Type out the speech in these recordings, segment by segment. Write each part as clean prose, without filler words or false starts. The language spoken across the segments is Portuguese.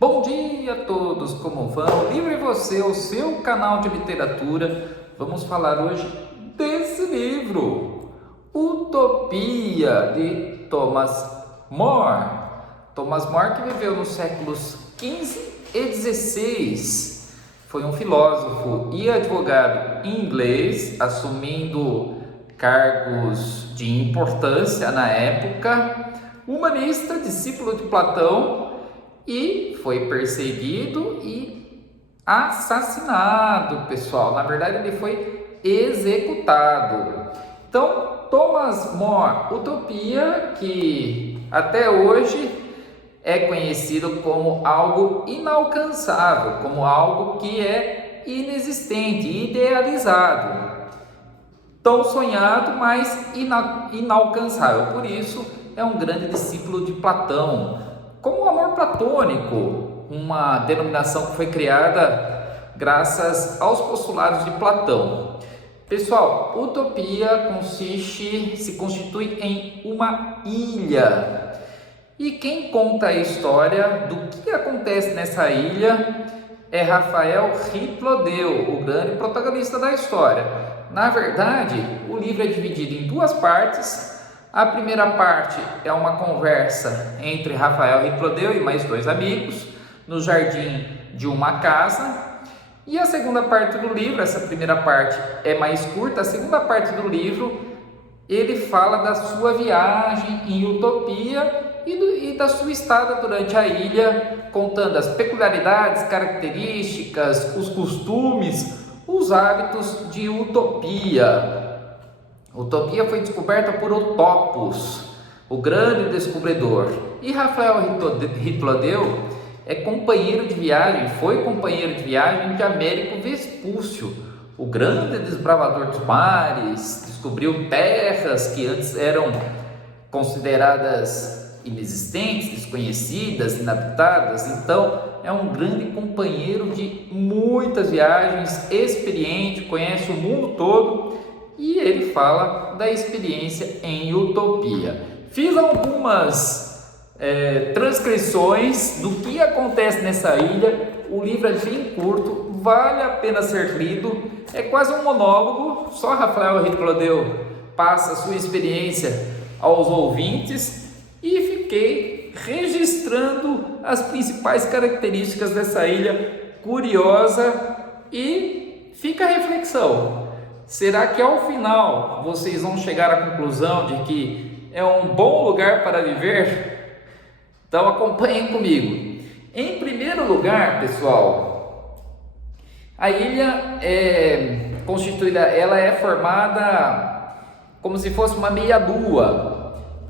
Bom dia a todos, como vão? Livre Você, o seu canal de literatura. Vamos falar hoje desse livro, Utopia, de Thomas More. Thomas More, que viveu nos séculos XV e XVI, foi um filósofo e advogado inglês, assumindo cargos de importância na época, humanista, discípulo de Platão, e foi perseguido e assassinado, pessoal. Na verdade, ele foi executado. Então, Thomas More, Utopia, que até hoje é conhecido como algo inalcançável, como algo que é inexistente, idealizado, tão sonhado, mas inalcançável. Por isso, é um grande discípulo de Platão, como o amor platônico, uma denominação que foi criada graças aos postulados de Platão. Pessoal, utopia se constitui em uma ilha. E quem conta a história do que acontece nessa ilha é Rafael Riplodeu, o grande protagonista da história. Na verdade, o livro é dividido em duas partes. A primeira parte é uma conversa entre Rafael Riplodeu e mais dois amigos no jardim de uma casa. E a segunda parte do livro, essa primeira parte é mais curta, a segunda parte do livro, ele fala da sua viagem em Utopia e da sua estada durante a ilha, contando as peculiaridades, características, os costumes, os hábitos de Utopia. Utopia foi descoberta por Otopos, o grande descobridor. E Rafael Riplodeu é companheiro de viagem, foi companheiro de viagem de Américo Vespúcio, o grande desbravador dos mares. Descobriu terras que antes eram consideradas inexistentes, desconhecidas, inabitadas. Então é um grande companheiro de muitas viagens, experiente, conhece o mundo todo, e ele fala da experiência em Utopia. Fiz algumas transcrições do que acontece nessa ilha. O livro é bem curto, vale a pena ser lido, é quase um monólogo. Só Rafael Riplodeu passa a sua experiência aos ouvintes, e fiquei registrando as principais características dessa ilha curiosa. E fica a reflexão: será que ao final vocês vão chegar à conclusão de que é um bom lugar para viver? Então acompanhem comigo. Em primeiro lugar, pessoal, a ilha é constituída, ela é formada como se fosse uma meia-lua,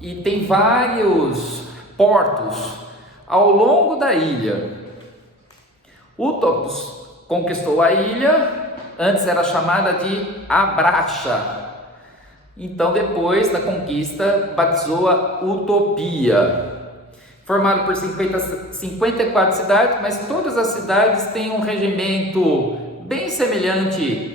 e tem vários portos ao longo da ilha. Utopos conquistou a ilha, antes era chamada de Abraxa. Então, depois da conquista, batizou-a Utopia. Formado por 54 cidades, mas todas as cidades têm um regimento bem semelhante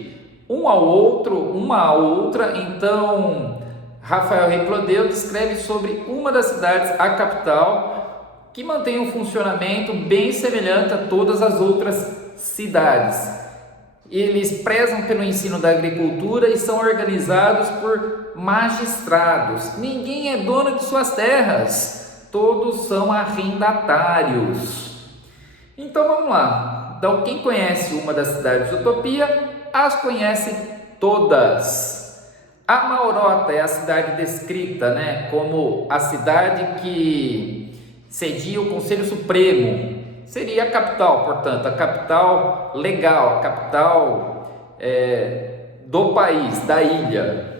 uma à outra. Então, Rafael Riplodeu descreve sobre uma das cidades, a capital, que mantém um funcionamento bem semelhante a todas as outras cidades. Eles prezam pelo ensino da agricultura e são organizados por magistrados. Ninguém é dono de suas terras, todos são arrendatários. Então vamos lá. Então, quem conhece uma das cidades de Utopia, as conhece todas. Amaurota é a cidade descrita, como a cidade que cedia o Conselho Supremo. Seria a capital, portanto, a capital legal, a capital do país, da ilha.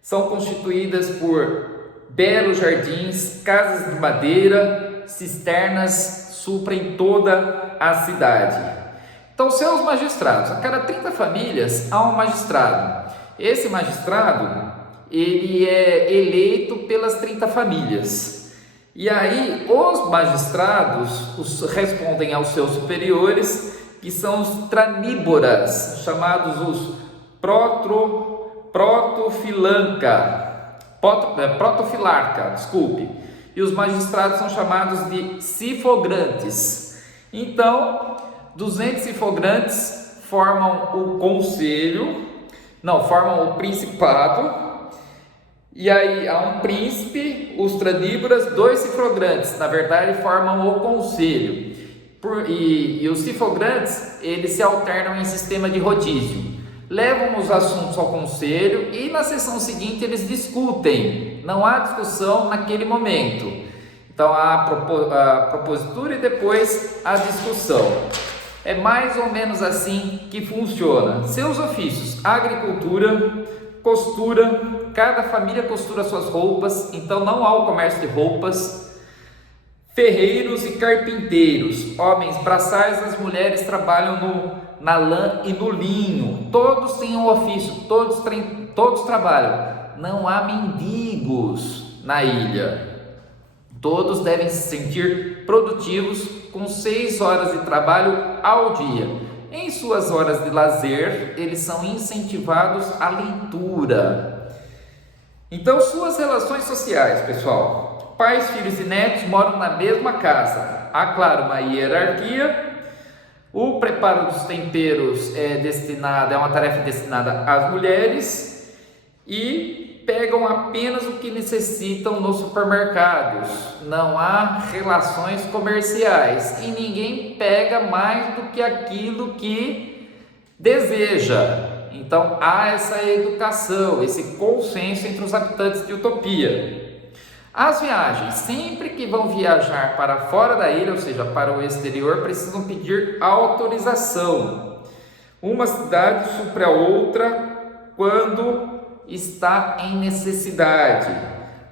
São constituídas por belos jardins, casas de madeira, cisternas suprem toda a cidade. Então, seus magistrados, a cada 30 famílias há um magistrado. Esse magistrado, ele é eleito pelas 30 famílias. E aí, os magistrados respondem aos seus superiores, que são os traníboras, chamados os protofilarca, e os magistrados são chamados de cifograntes. Então, 200 cifograntes formam o conselho, formam o principado, e aí há um príncipe, os tradíburas, 2 cifograntes, na verdade formam o conselho. E os cifograntes, eles se alternam em sistema de rodízio. Levam os assuntos ao conselho e na sessão seguinte eles discutem. Não há discussão naquele momento. Então há a propositura e depois a discussão. É mais ou menos assim que funciona. Seus ofícios: agricultura, costura, cada família costura suas roupas, então não há o comércio de roupas. Ferreiros e carpinteiros, homens braçais, as mulheres trabalham na lã e no linho. Todos têm um ofício, todos trabalham. Não há mendigos na ilha. Todos devem se sentir produtivos com 6 horas de trabalho ao dia. Em suas horas de lazer, eles são incentivados à leitura. Então, suas relações sociais, pessoal: pais, filhos e netos moram na mesma casa. Há, claro, uma hierarquia. O preparo dos temperos é uma tarefa destinada às mulheres, e pegam apenas o que necessitam nos supermercados. Não há relações comerciais e ninguém pega mais do que aquilo que deseja. Então há essa educação, esse consenso entre os habitantes de Utopia. As viagens: sempre que vão viajar para fora da ilha, ou seja, para o exterior, precisam pedir autorização. Uma cidade supre a outra quando está em necessidade.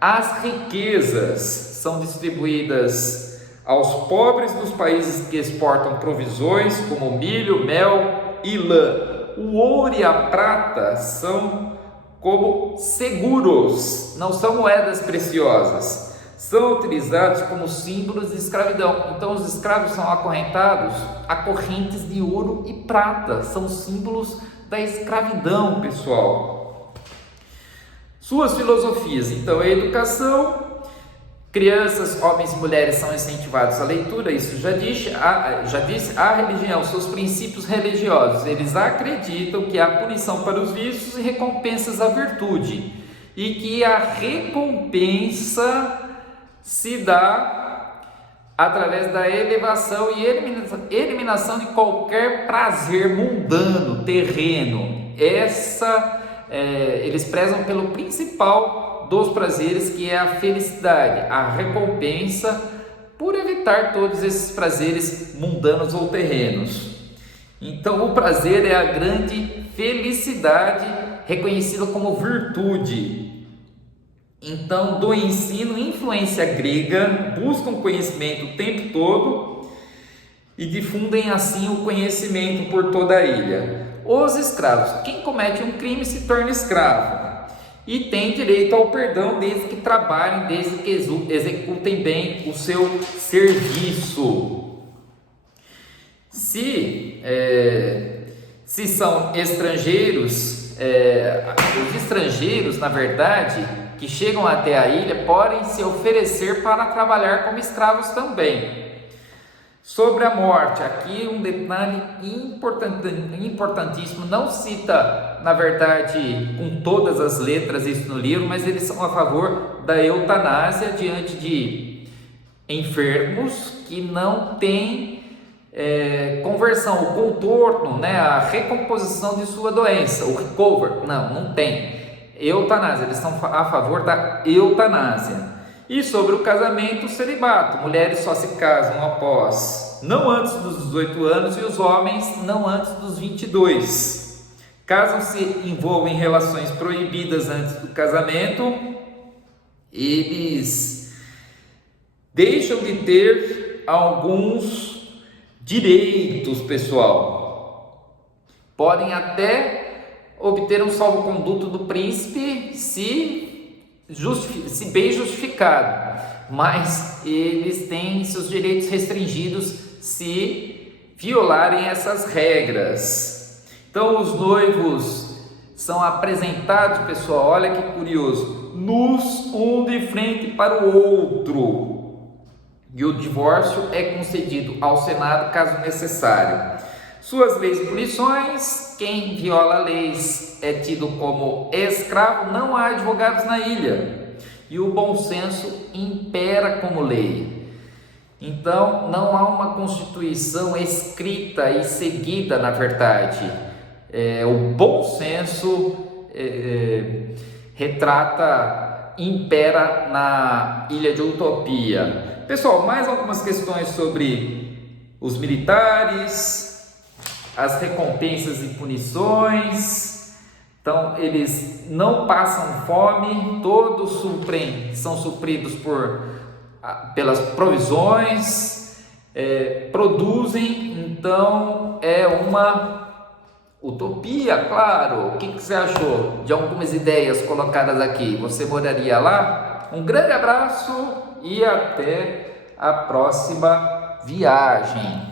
As riquezas são distribuídas aos pobres dos países que exportam provisões como milho, mel e lã. O ouro e a prata são como seguros, não são moedas preciosas, são utilizados como símbolos de escravidão. Então os escravos são acorrentados a correntes de ouro e prata, são símbolos da escravidão, pessoal. Suas filosofias: então, a educação, crianças, homens e mulheres são incentivados à leitura, isso já disse. A religião, seus princípios religiosos: eles acreditam que há punição para os vícios e recompensas à virtude, e que a recompensa se dá através da elevação e eliminação de qualquer prazer mundano, terreno. Eles prezam pelo principal dos prazeres, que é a felicidade, a recompensa, por evitar todos esses prazeres mundanos ou terrenos. Então o prazer é a grande felicidade, reconhecida como virtude. Então, do ensino, influência grega, buscam conhecimento o tempo todo e difundem assim o conhecimento por toda a ilha. Os escravos: quem comete um crime se torna escravo e tem direito ao perdão desde que trabalhem, desde que executem bem o seu serviço. Se são estrangeiros, os estrangeiros, na verdade, que chegam até a ilha, podem se oferecer para trabalhar como escravos também. Sobre a morte, aqui um detalhe importantíssimo, não cita, na verdade, com todas as letras isso no livro, mas eles são a favor da eutanásia diante de enfermos que não têm conversão, o contorno, a recomposição de sua doença, o recover, não tem. Eutanásia, eles são a favor da eutanásia. E sobre o casamento, o celibato: mulheres só se casam não antes dos 18 anos, e os homens não antes dos 22. Caso se envolvam em relações proibidas antes do casamento, eles deixam de ter alguns direitos, pessoal. Podem até obter um salvo-conduto do príncipe se bem justificado, mas eles têm seus direitos restringidos se violarem essas regras. Então os noivos são apresentados, pessoal, olha que curioso, nus, um de frente para o outro. E o divórcio é concedido ao Senado caso necessário. Suas leis e punições: quem viola leis é tido como escravo, não há advogados na ilha. E o bom senso impera como lei. Então, não há uma constituição escrita e seguida, na verdade. O bom senso impera na Ilha de Utopia. Pessoal, mais algumas questões sobre os militares, as recompensas e punições. Então, eles não passam fome, todos são supridos pelas provisões, produzem. Então, é uma utopia, claro. O que você achou de algumas ideias colocadas aqui? Você moraria lá? Um grande abraço e até a próxima viagem.